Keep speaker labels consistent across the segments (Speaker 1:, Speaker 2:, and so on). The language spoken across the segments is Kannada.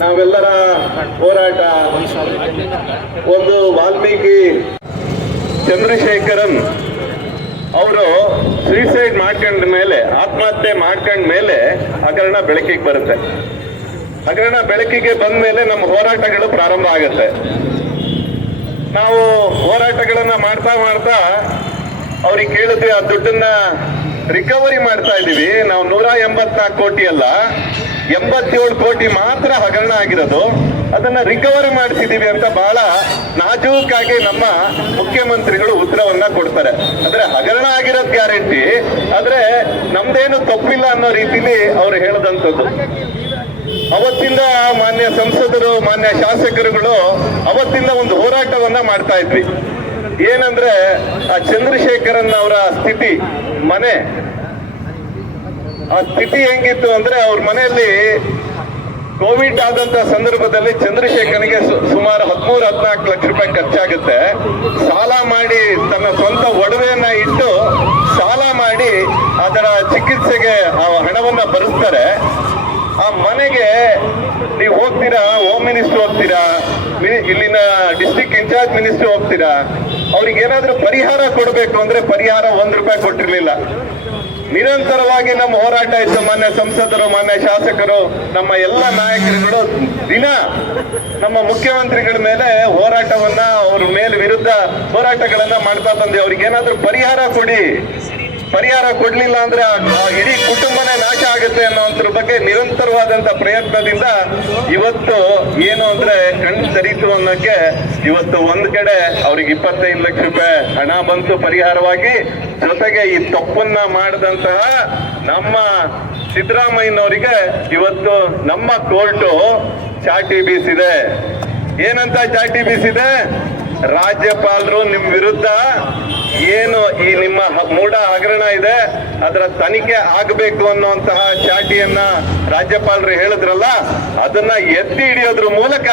Speaker 1: ನಾವೆಲ್ಲರ ಹೋರಾಟ. ಒಂದು ವಾಲ್ಮೀಕಿ ಚಂದ್ರಶೇಖರನ್ ಅವರು ಸೂಸೈಡ್ ಮಾಡ್ಕೊಂಡ ಮೇಲೆ, ಆತ್ಮಹತ್ಯೆ ಮಾಡ್ಕೊಂಡ ಮೇಲೆ ಹಗರಣ ಬೆಳಕಿಗೆ ಬರುತ್ತೆ. ಹಗರಣ ಬೆಳಕಿಗೆ ಬಂದ ಮೇಲೆ ನಮ್ಮ ಹೋರಾಟಗಳು ಪ್ರಾರಂಭ ಆಗುತ್ತೆ. ನಾವು ಹೋರಾಟಗಳನ್ನ ಮಾಡ್ತಾ ಮಾಡ್ತಾ ಅವ್ರಿಗೆ ಕೇಳಿದ್ವಿ ಆ ದುಡ್ಡನ್ನ ರಿಕವರಿ ಮಾಡ್ತಾ ಇದೀವಿ ನಾವು ನೂರ ಎಂಬತ್ನಾಲ್ಕು ಕೋಟಿ ಅಲ್ಲ ಎಂಬತ್ತೇಳು ಕೋಟಿ ಮಾತ್ರ ಹಗರಣ ಆಗಿರೋದು. ಅದನ್ನ ರಿಕವರಿ ಮಾಡ್ತಿದ್ದೀವಿ ಅಂತ ಬಹಳ ನಾಜೂಕಾಗಿ ನಮ್ಮ ಮುಖ್ಯಮಂತ್ರಿಗಳು ಉತ್ತರವನ್ನ ಕೊಡ್ತಾರೆ. ಅಂದ್ರೆ ಹಗರಣ ಆಗಿರೋದ್ ಗ್ಯಾರಂಟಿ ಆದ್ರೆ ನಮ್ದೇನು ತಪ್ಪಿಲ್ಲ ಅನ್ನೋ ರೀತಿಲಿ ಅವ್ರು ಹೇಳದಂಥದ್ದು. ಅವತ್ತಿಂದ ಮಾನ್ಯ ಸಂಸದರು, ಮಾನ್ಯ ಶಾಸಕರುಗಳು ಅವತ್ತಿಂದ ಒಂದು ಹೋರಾಟವನ್ನ ಮಾಡ್ತಾ ಇದ್ವಿ. ಏನಂದ್ರೆ ಆ ಚಂದ್ರಶೇಖರನ್ ಅವರ ಸ್ಥಿತಿ, ಮನೆ ಆ ಸ್ಥಿತಿ ಹೆಂಗಿತ್ತು ಅಂದ್ರೆ ಅವ್ರ ಮನೆಯಲ್ಲಿ ಕೋವಿಡ್ ಆದಂತ ಸಂದರ್ಭದಲ್ಲಿ ಚಂದ್ರಶೇಖರ್ಗೆ ಸುಮಾರು ಹದಿಮೂರು, ಹದಿನಾಲ್ಕು ಲಕ್ಷ ರೂಪಾಯಿ ಖರ್ಚಾಗುತ್ತೆ. ಸಾಲ ಮಾಡಿ ತನ್ನ ಸ್ವಂತ ಒಡವೆಯನ್ನ ಇಟ್ಟು ಸಾಲ ಮಾಡಿ ಅದರ ಚಿಕಿತ್ಸೆಗೆ ಆ ಹಣವನ್ನ ಭರಿಸ್ತಾರೆ. ಆ ಮನೆಗೆ ನೀವು ಹೋಗ್ತೀರಾ ಹೋಮ್ ಮಿನಿಸ್ಟರ್ ಹೋಗ್ತೀರಾ ಇಲ್ಲಿನ ಡಿಸ್ಟ್ರಿಕ್ಟ್ ಇನ್ಚಾರ್ಜ್ ಮಿನಿಸ್ಟರ್ ಹೋಗ್ತೀರಾ? ಅವ್ರಿಗೆ ಏನಾದ್ರೂ ಪರಿಹಾರ ಕೊಡಬೇಕು ಅಂದ್ರೆ ಪರಿಹಾರ ಒಂದ್ ರೂಪಾಯಿ ಕೊಟ್ಟಿರ್ಲಿಲ್ಲ. ನಿರಂತರವಾಗಿ ನಮ್ಮ ಹೋರಾಟ ಇತ್ತು ಮಾನ್ಯ ಸಂಸದರು, ಮಾನ್ಯ ಶಾಸಕರು, ನಮ್ಮ ಎಲ್ಲ ನಾಯಕರುಗಳು ದಿನ ನಮ್ಮ ಮುಖ್ಯಮಂತ್ರಿಗಳ ಮೇಲೆ ಹೋರಾಟವನ್ನ ಅವ್ರ ಮೇಲೆ ವಿರುದ್ಧ ಹೋರಾಟಗಳನ್ನ ಮಾಡ್ತಾ ಬಂದೆ ಅವ್ರಿಗೆ ಏನಾದ್ರೂ ಪರಿಹಾರ ಕೊಡಿ. ಪರಿಹಾರ ಕೊಡಲಿಲ್ಲ ಅಂದ್ರೆ ಇಡೀ ಕುಟುಂಬನೇ ನಾಶ ಆಗುತ್ತೆ ಅನ್ನೋದ್ರ ಬಗ್ಗೆ ನಿರಂತರವಾದಂತ ಪ್ರಯತ್ನದಿಂದ ಇವತ್ತು ಏನು ಅಂದ್ರೆ ಕಣ್ಣು ಸರಿತು ಅನ್ನೋಕ್ಕೆ ಇವತ್ತು ಒಂದ್ ಕಡೆ ಅವ್ರಿಗೆ ಇಪ್ಪತ್ತೈದು ಲಕ್ಷ ರೂಪಾಯಿ ಹಣ ಬಂತು ಪರಿಹಾರವಾಗಿ. ಜೊತೆಗೆ ಈ ತಪ್ಪನ್ನ ಮಾಡಿದಂತಹ ನಮ್ಮ ಸಿದ್ದರಾಮಯ್ಯನವರಿಗೆ ಇವತ್ತು ನಮ್ಮ ಕೋರ್ಟು ಚಾಟಿ ಬೀಸಿದೆ. ಏನಂತ ಚಾಟಿ ಬೀಸಿದೆ? ರಾಜ್ಯಪಾಲರು ನಿಮ್ ವಿರುದ್ಧ ಏನು ಈ ನಿಮ್ಮ ಮೂಡ ಹಗರಣ ಇದೆ, ಅದರ ತನಿಖೆ ಆಗಬೇಕು ಅನ್ನುವಂತಹ ಚಾಟಿಯನ್ನ ರಾಜ್ಯಪಾಲರು ಹೇಳಿದ್ರಲ್ಲ, ಅದನ್ನ ಎತ್ತಿ ಹಿಡಿಯೋದ್ರ ಮೂಲಕ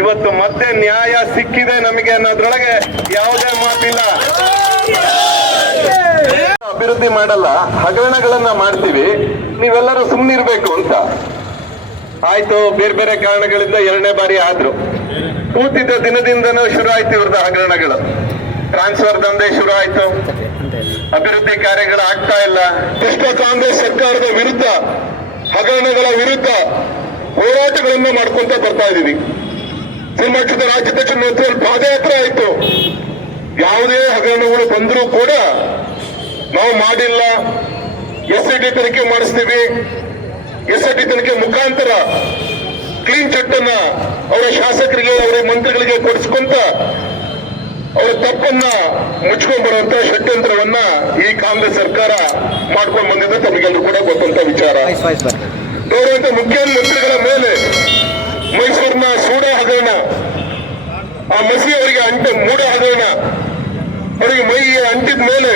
Speaker 1: ಇವತ್ತು ಮತ್ತೆ ನ್ಯಾಯ ಸಿಕ್ಕಿದೆ ನಮಗೆ ಅನ್ನೋದ್ರೊಳಗೆ ಯಾವುದೇ ಮಾತಿಲ್ಲ. ಅಭಿವೃದ್ಧಿ ಮಾಡಲ್ಲ, ಹಗರಣಗಳನ್ನ ಮಾಡ್ತೀವಿ, ನೀವೆಲ್ಲರೂ ಸುಮ್ಮನಿರ್ಬೇಕು ಅಂತ. ಆಯ್ತು, ಬೇರೆ ಬೇರೆ ಕಾರಣಗಳಿಂದ ಎರಡನೇ ಬಾರಿ ಆದ್ರು. ಕೂತಿದ್ದ ದಿನದಿಂದನೂ ಶುರು ಆಯ್ತು ಇವ್ರದ್ದು ಹಗರಣಗಳು. ಟ್ರಾನ್ಸ್ಫರ್ ದಂಧೆ ಶುರು ಆಯ್ತು ಅಭಿವೃದ್ಧಿ ಕಾರ್ಯಗಳು ಆಗ್ತಾ ಇಲ್ಲ. ಕೃಷ್ಣ ಕಾಂಗ್ರೆಸ್ ಸರ್ಕಾರದ ವಿರುದ್ಧ ಹಗರಣಗಳ ವಿರುದ್ಧ ಹೋರಾಟಗಳನ್ನು ಮಾಡ್ಕೊಂತ ಬರ್ತಾ ಇದೀವಿ. ಶ್ರೀಮಠದ ರಾಜ್ಯದ ನೇತೃತ್ವದಲ್ಲಿ ಪಾದಯಾತ್ರೆ ಆಯ್ತು. ಯಾವುದೇ ಹಗರಣಗಳು ಬಂದರೂ ಕೂಡ ನಾವು ಮಾಡಿಲ್ಲ. ಎಸ್ ಐ ಟಿ ತನಿಖೆ ಮಾಡಿಸ್ತೀವಿ. ಎಸ್ ಐ ಟಿ ತನಿಖೆ ಮುಖಾಂತರ ಕ್ಲೀನ್ ಚಿಟ್ ಅನ್ನ ಅವರ ಶಾಸಕರಿಗೆ, ಅವರ ಮಂತ್ರಿಗಳಿಗೆ ಕೊಡಿಸ್ಕೊಂತ ಅವರ ತಪ್ಪನ್ನ ಮುಚ್ಕೊಂಡ್ ಬರುವಂತ ಷಡ್ಯಂತ್ರವನ್ನ ಈ ಕಾಂಗ್ರೆಸ್ ಸರ್ಕಾರ ಮಾಡ್ಕೊಂಡು ಬಂದಿದೆ. ತಮಗೆಲ್ಲರೂ ಕೂಡ ಗೊತ್ತಂತ ವಿಚಾರ. ಗೌರವಂತ ಮುಖ್ಯಮಂತ್ರಿಗಳ ಮೇಲೆ ಮೈಸೂರಿನ ಸೂಡ ಹಗರಣ ಆ ಮಸಿ ಅವರಿಗೆ ಅಂಟ ಮೂಡ ಹಗರಣ ಅವರಿಗೆ ಮೈಗೆ ಅಂಟಿದ ಮೇಲೆ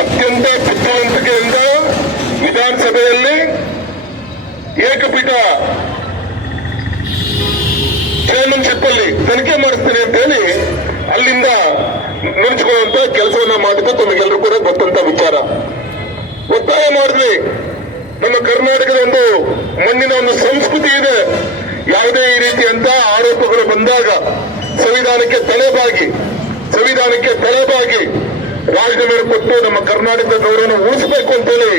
Speaker 1: ಅತ್ಯಂತ ಬುದ್ಧಿವಂತಿಕೆಯಿಂದ ವಿಧಾನಸಭೆಯಲ್ಲಿ ಏಕಪೀಠ ಚೇರ್ಮನ್ಶಿಪ್ ಅಲ್ಲಿ ತನಿಖೆ ಮಾಡಿಸ್ತೀನಿ ಅಂತ ಹೇಳಿ ಅಲ್ಲಿಂದ ನುಣುಚ್ಕೊಳ್ಳುವಂತ ಕೆಲಸವನ್ನ ಮಾಡಿದ್ದು ತಮಗೆಲ್ಲರೂ ಕೂಡ ಗೊತ್ತಂತ ವಿಚಾರ. ಒತ್ತಾಯ ಮಾಡಿದ್ವಿ. ನಮ್ಮ ಕರ್ನಾಟಕದ ಒಂದು ಮಣ್ಣಿನ ಒಂದು ಸಂಸ್ಕೃತಿ ಇದೆ. ಯಾವುದೇ ಈ ರೀತಿಯಂತ ಆರೋಪಗಳು ಬಂದಾಗ ಸಂವಿಧಾನಕ್ಕೆ ತಲೆಬಾಗಿ ಸಂವಿಧಾನಕ್ಕೆ ತಲೆಬಾಗಿ ರಾಜೀನಾಮೆ ಕೊಟ್ಟು ನಮ್ಮ ಕರ್ನಾಟಕದ ಗೌರವನ ಉಳಿಸಬೇಕು ಅಂತೇಳಿ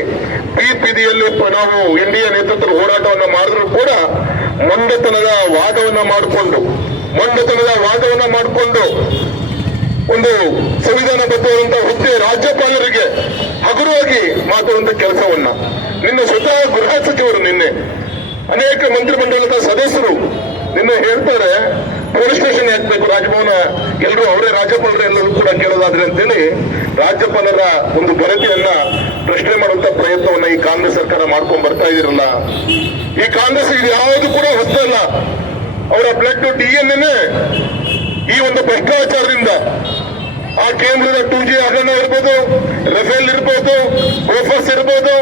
Speaker 1: ಬಿ ಬೀದಿಯಲ್ಲಿ ಎನ್ ನಾವು ಎ ನೇತೃತ್ವದ ಹೋರಾಟವನ್ನ ಮಾಡಿದ್ರು ಕೂಡ ಮೊಂಡತನದ ವಾದವನ್ನ ಮಾಡಿಕೊಂಡು ಮೊಂಡತನದ ವಾದವನ್ನ ಮಾಡಿಕೊಂಡು
Speaker 2: ಒಂದು ಸಂವಿಧಾನ ಬದ್ಧವಾದಂತಹ ಹುದ್ದೆ ರಾಜ್ಯಪಾಲರಿಗೆ ಹಗುರವಾಗಿ ಮಾತುವಂತ ಕೆಲಸವನ್ನ ನಿನ್ನ ಸ್ವತಃ ಗೃಹ ಸಚಿವರು ನಿನ್ನೆ ಅನೇಕ ಮಂತ್ರಿಮಂಡಲದ ಸದಸ್ಯರು ನಿನ್ನೆ ಹೇಳ್ತಾರೆ ಪೊಲೀಸ್ ಸ್ಟೇಷನ್ ಹಾಕ್ಬೇಕು ರಾಜಭವನ ಎಲ್ಲರೂ ಅವರೇ ರಾಜ್ಯಪಾಲರು ಎಲ್ಲರೂ ಕೂಡ ಕೇಳೋದಾದ್ರೆ ಅಂತೇಳಿ ರಾಜ್ಯಪಾಲರ ಒಂದು ಘನತೆಯನ್ನ ಪ್ರಶ್ನೆ ಮಾಡುವಂತ ಪ್ರಯತ್ನವನ್ನ ಈ ಕಾಂಗ್ರೆಸ್ ಸರ್ಕಾರ ಮಾಡ್ಕೊಂಡ್ ಬರ್ತಾ ಇದಿರಲ್ಲ. ಈ ಕಾಂಗ್ರೆಸ್ ಇದು ಯಾವುದು ಕೂಡ ಹೊಸದಲ್ಲ. ಅವರ ಬ್ಲಡ್ ಡಿ ಎನ್ ಈ ಒಂದು ಭ್ರಷ್ಟಾಚಾರದಿಂದ ಆ ಕೇಂದ್ರದ ಟೂ ಜಿ ಹಗರಣ ಇರ್ಬೋದು, ರಫೇಲ್ ಇರ್ಬೋದು, ಗೋಫರ್ಸ್ ಇರ್ಬೋದು,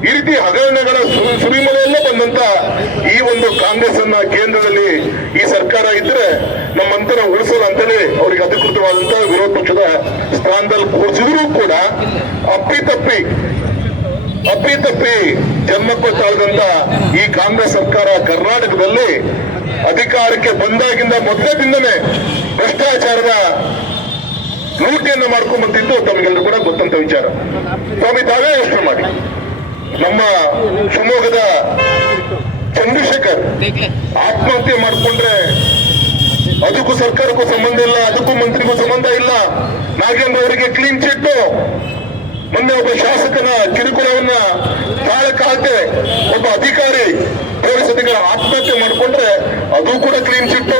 Speaker 2: ಈ ರೀತಿ ಹಗರಣಗಳ ಸು- ಸುರಿಮಳೆಯಲ್ಲೇ ಬಂದಂತ ಈ ಒಂದು ಕಾಂಗ್ರೆಸ್ ಅನ್ನ ಕೇಂದ್ರದಲ್ಲಿ ಈ ಸರ್ಕಾರ ಇದ್ರೆ ನಮ್ಮಂತರ ಉಳಿಸಲ್ಲ ಅಂತೇಳಿ ಅವರಿಗೆ ಅಧಿಕೃತವಾದಂತಹ ವಿರೋಧ ಪಕ್ಷದ ಸ್ಥಾನದಲ್ಲಿ ಕೂರಿಸಿದ್ರು ಕೂಡ ಅಪ್ಪಿತಪ್ಪಿ ಅಪ್ಪಿತಪ್ಪಿ ಜನ್ಮಕ್ಕೆ ತಾಳದಂತ ಈ ಕಾಂಗ್ರೆಸ್ ಸರ್ಕಾರ ಕರ್ನಾಟಕದಲ್ಲಿ ಅಧಿಕಾರಕ್ಕೆ ಬಂದಾಗಿಂದ ಮೊದಲದಿಂದನೇ ಭ್ರಷ್ಟಾಚಾರದ ಮೂರ್ತಿಯನ್ನು ಮಾಡ್ಕೊಂಡ್ ಬಂದಿದ್ದು ತಮಗೆಲ್ಲರೂ ಕೂಡ ಗೊತ್ತಂತ ವಿಚಾರ. ಸ್ವಾಮಿ, ತಾವೇ ಯೋಚನೆ ಮಾಡಿ. ನಮ್ಮ ಶಿವಮೊಗ್ಗದ ಚಂದ್ರಶೇಖರ್ ಆತ್ಮಹತ್ಯೆ ಮಾಡಿಕೊಂಡ್ರೆ ಅದಕ್ಕೂ ಸರ್ಕಾರಕ್ಕೂ ಸಂಬಂಧ ಇಲ್ಲ, ಅದಕ್ಕೂ ಮಂತ್ರಿಗೂ ಸಂಬಂಧ ಇಲ್ಲ. ನಾಗೇಂದ್ರ ಅವರಿಗೆ ಕ್ಲೀನ್ ಚಿಟ್ಟು ಮೊನ್ನೆ ಒಬ್ಬ ಶಾಸಕನ ಕಿರುಕುಳವನ್ನ ತಾಳಕ್ಕಾಗದೆ ಒಬ್ಬ ಅಧಿಕಾರಿ ಅಧಿಕಾರಿ ಆತ್ಮಹತ್ಯೆ ಮಾಡಿಕೊಂಡ್ರೆ ಅದು ಕೂಡ ಕ್ಲೀನ್ ಚಿಟ್ಟು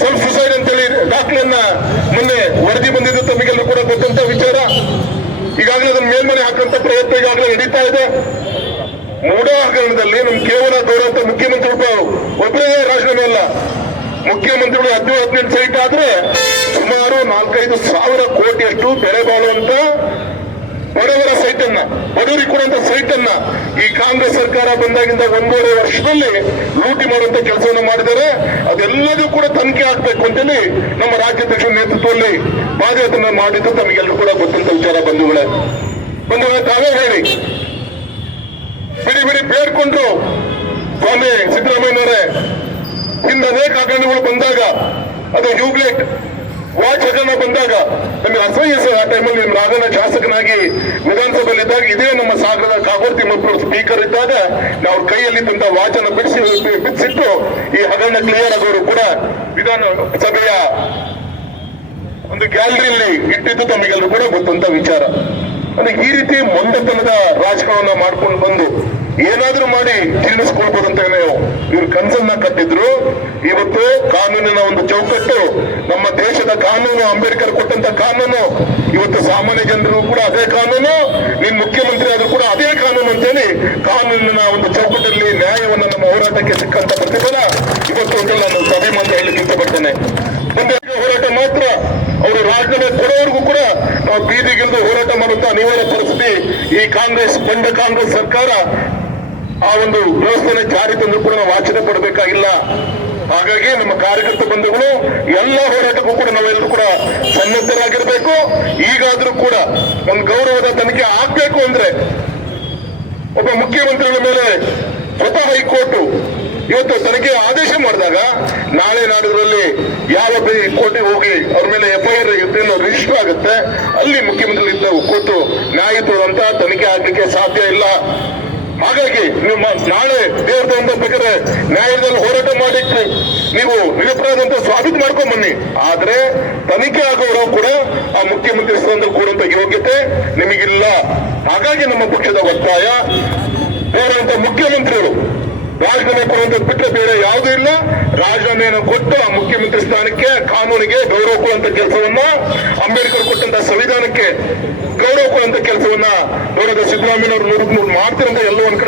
Speaker 2: ಸೆಲ್ಫ್ ಸುಸೈಡ್ ಅಂತೇಳಿ ದಾಖಲೆಯನ್ನ ಮೊನ್ನೆ ವರದಿ ಬಂದಿದ್ದು ತಮಗೆಲ್ಲರೂ ಕೂಡ ಗೊತ್ತಂತ ವಿಚಾರ. ಈಗಾಗಲೇ ಅದನ್ನ ಮೇಲ್ಮನೆ ಹಾಕುವಂತ ಪ್ರಯತ್ನ ಈಗಾಗಲೇ ನಡೀತಾ ಇದೆ. ಮೂಡೋ ಹಗರಣದಲ್ಲಿ ನಮ್ ಕೇವಲ ಗೌರವ ಅಂತ ಮುಖ್ಯಮಂತ್ರಿ ಒಬ್ಬ ಒಬ್ಬರೇ ರಾಜೀನಾಮೆ ಅಲ್ಲ. ಮುಖ್ಯಮಂತ್ರಿಗಳು ಹದಿನೇಳು, ಹದಿನೆಂಟು ಸೈಟ್ ಆದ್ರೆ ಸುಮಾರು ನಾಲ್ಕೈದು ಸಾವಿರ ಕೋಟಿಯಷ್ಟು ಬೆಲೆ ಬಾಳುವಂತ ಬಡವರ ಸೈಟನ್ನ, ಬಡವರಿಗೆ ಕೊಡುವಂತ ಸೈಟನ್ನ ಈ ಕಾಂಗ್ರೆಸ್ ಸರ್ಕಾರ ಬಂದಾಗಿಂದ ಒಂದೂವರೆ ವರ್ಷದಲ್ಲಿ ಲೂಟಿ ಮಾಡುವಂತ ಕೆಲಸವನ್ನು ಮಾಡಿದರೆ ಅದೆಲ್ಲದೂ ಕೂಡ ತನಿಖೆ ಆಗ್ಬೇಕು ಅಂತೇಳಿ ನಮ್ಮ ರಾಜ್ಯಾಧ್ಯಕ್ಷರ ನೇತೃತ್ವದಲ್ಲಿ ಪಾದಯಾತ್ರೆ ಮಾಡಿದ್ದು ತಮಗೆಲ್ಲರೂ ಕೂಡ ಗೊತ್ತಂತ ವಿಚಾರ ಬಂಧುಗಳೇ. ಬಂಧುಗಳೇ, ತಾವೇ ಹೇಳಿ. ಬಿಡಿ ಬಿಡಿ, ಬೇಡ್ಕೊಂಡ್ರು ಸ್ವಾಮಿ ಸಿದ್ದರಾಮಯ್ಯನವರೇ. ಹಿಂದೆ ಅನೇಕ ಹಗರಣಗಳು ಬಂದಾಗ ಅದು ಯೂಬ್ಲೆಟ್ ವಾಚ್ ಹಗರಣ ಬಂದಾಗ ನಮಗೆ ಅಸಹ್ಯ ಆ ಟೈಮಲ್ಲಿ ನಿಮ್ಮ ರಾಘನ ಶಾಸಕನಾಗಿ ವಿಧಾನಸಭೆಯಲ್ಲಿದ್ದಾಗ ಇದೇ ನಮ್ಮ ಸಾಗರದ ಕಾಗೋರ್ತಿ ಮತ್ತು ಸ್ಪೀಕರ್ ಇದ್ದಾಗ ನಾವು ಕೈಯಲ್ಲಿ ತಂದ ವಾಚನ ಬಿಡಿಸಿ ಬಿಡಿಸಿಟ್ಟು ಈ ಹಗರಣ ಕ್ಲಿಯರ್ ಆಗೋರು ಕೂಡ ವಿಧಾನಸಭೆಯ ಒಂದು ಗ್ಯಾಲರಿಯಲ್ಲಿ ಇಟ್ಟಿದ್ದು ತಮಗೆಲ್ಲರೂ ಕೂಡ ಗೊತ್ತಂತ ವಿಚಾರ. ಅಂದ್ರೆ ಈ ರೀತಿ ಮೊಂಡತನದ ರಾಜಕಾರಣ ಮಾಡ್ಕೊಂಡು ಬಂದು ಏನಾದ್ರೂ ಮಾಡಿ ಜೀರ್ಣಿಸ್ಕೊಳ್ಬೋದಂತ ಇವ್ರು ಕನ್ಸನ್ನ ಕಟ್ಟಿದ್ರು. ಇವತ್ತು ಕಾನೂನಿನ ಒಂದು ಚೌಕಟ್ಟು, ನಮ್ಮ ದೇಶದ ಕಾನೂನು, ಅಂಬೇಡ್ಕರ್ ಕೊಟ್ಟಂತ ಕಾನೂನು. ಇವತ್ತು ಸಾಮಾನ್ಯ ಜನರಿಗೂ ಕೂಡ ಅದೇ ಕಾನೂನು. ನಿಮ್ ಮುಖ್ಯಮಂತ್ರಿ ಆದ್ರೂ ಕೂಡ ಅದೇ ಕಾನೂನು ಅಂತೇಳಿ ಕಾನೂನಿನ ಒಂದು ಚೌಕಟ್ಟಲ್ಲಿ ನ್ಯಾಯವನ್ನು ನಮ್ಮ ಹೋರಾಟಕ್ಕೆ ಸಿಕ್ಕಂತ ಪ್ರತಿಫಲ ಇವತ್ತು ನಾನು ಸಭೆ ಮಂದಿ ಹೇಳಲಿಕ್ಕೆ ಇಷ್ಟಪಡ್ತೇನೆ. ಮುಂದೆ ಹೋರಾಟ ಮಾತ್ರ. ಅವರು ರಾಜೀನಾಮೆ ಕೊಡೋವರೆಗೂ ಕೂಡ ನಾವು ಬೀದಿಗಿಂದು ಹೋರಾಟ ಮಾಡುವಂತ ಅನಿವಾರ್ಯ ಪರಿಸ್ಥಿತಿ ಈ ಕಾಂಗ್ರೆಸ್ ಬಂಡ ಕಾಂಗ್ರೆಸ್ ಸರ್ಕಾರ ಆ ಒಂದು ವ್ಯವಸ್ಥೆನ ಜಾರಿ ತಂದು ಕೂಡ ನಾವು ಆಚರಣೆ ಪಡಬೇಕಾಗಿಲ್ಲ. ಹಾಗಾಗಿ ನಮ್ಮ ಕಾರ್ಯಕರ್ತ ಬಂಧುಗಳು ಎಲ್ಲ ಹೋರಾಟಕ್ಕೂ ಕೂಡ ನಾವೆಲ್ಲರೂ ಕೂಡ ಸನ್ನದ್ಧರಾಗಿರ್ಬೇಕು. ಈಗಾದ್ರೂ ಕೂಡ ಒಂದು ಗೌರವದ ತನಿಖೆ ಆಗ್ಬೇಕು ಅಂದ್ರೆ ಒಬ್ಬ ಮುಖ್ಯಮಂತ್ರಿಗಳ ಮೇಲೆ ಸ್ವತಃ ಹೈಕೋರ್ಟ್ ಇವತ್ತು ತನಿಖೆ ಆದೇಶ ಮಾಡಿದಾಗ ನಾಳೆ ನಾಡಿದ್ರಲ್ಲಿ ಯಾವ ಕೋರ್ಟಿಗೆ ಹೋಗಿ ಅವ್ರ ಮೇಲೆ ಎಫ್ಐಆರ್ ರಿಜಿಸ್ಟರ್ ಆಗುತ್ತೆ. ಅಲ್ಲಿ ಮುಖ್ಯಮಂತ್ರಿ ಕೂತು ನ್ಯಾಯಯುತವಾದಂತಹ ತನಿಖೆ ಆಗ್ಲಿಕ್ಕೆ ಸಾಧ್ಯ ಇಲ್ಲ. ಹಾಗಾಗಿ ನಿಮ್ಮ ನಾಳೆ ದೇವರ ಬೇಕಾದ್ರೆ ನ್ಯಾಯದಲ್ಲಿ ಹೋರಾಟ ಮಾಡಿಟ್ಟು ನೀವು ನಿರಪರಾಧ ಅಂತ ಸಾಬೀತು ಮಾಡ್ಕೊಂಡ್ ಬನ್ನಿ. ಆದ್ರೆ ತನಿಖೆ ಆಗೋರು ಕೂಡ ಆ ಮುಖ್ಯಮಂತ್ರಿ ಸ್ಥಾನದಲ್ಲಿ ಕೂಡುವಂತ ಯೋಗ್ಯತೆ ನಿಮಗಿಲ್ಲ. ಹಾಗಾಗಿ ನಮ್ಮ ಪಕ್ಷದ ಒತ್ತಾಯ, ಬೇರೆ ಮುಖ್ಯಮಂತ್ರಿಗಳು ರಾಜೀನಾಮೆ ಕೊಡುವಂತ ಬಿಟ್ಟರೆ ಬೇರೆ ಯಾವುದೂ ಇಲ್ಲ. ರಾಜೀನಾಮೆಯನ್ನು ಕೊಟ್ಟು ಆ ಮುಖ್ಯಮಂತ್ರಿ ಸ್ಥಾನಕ್ಕೆ ಕಾನೂನಿಗೆ ಗೌರವ ಕೊಡುವಂತ ಕೆಲಸವನ್ನ ಅಂಬೇಡ್ಕರ್ ಕೊಟ್ಟಂತ ಸಂವಿಧಾನಕ್ಕೆ ಗೌರವ ಕೊಡುವಂತ ಕೆಲಸವನ್ನ ಸಿದ್ದರಾಮಯ್ಯನವರು ನೂರಕ್ಕೆ ನೂರು ಮಾಡ್ತಿರಂತ ಎಲ್ಲೋ ಒಂದ್ ಕಡೆ